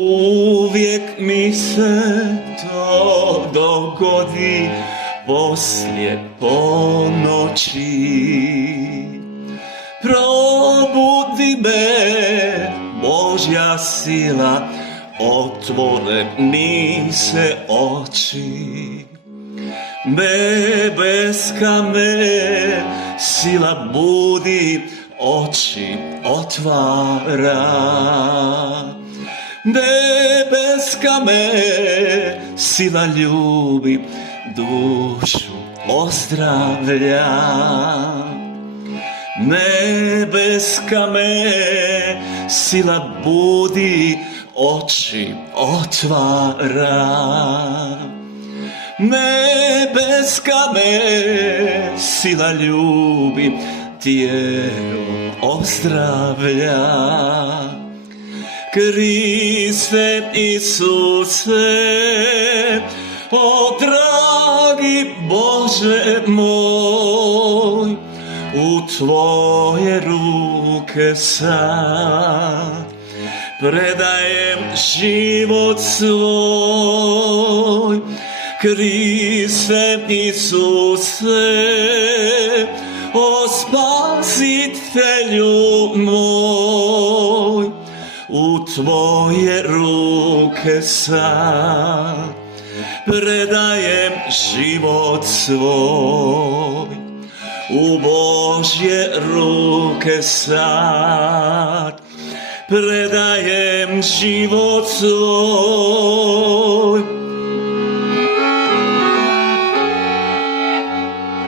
Uvijek mi se to dogodi poslije ponoći. Probudi me Božja sila, otvore mi se oči. Nebeska me sila budi, oči otvara. Nebeska me sila ljubi, dušu ozdravlja. Nebeska me sila budi, oči otvara. Nebeska me sila ljubi, tijelo ozdravlja. Kriste Isuse, o dragi Bože moj, u Tvoje ruke sad predajem život svoj. Kriste Isuse, o Spasitelju moj, u Tvoje ruke sad predajem život svoj. U Božje ruke sad predajem život svoj.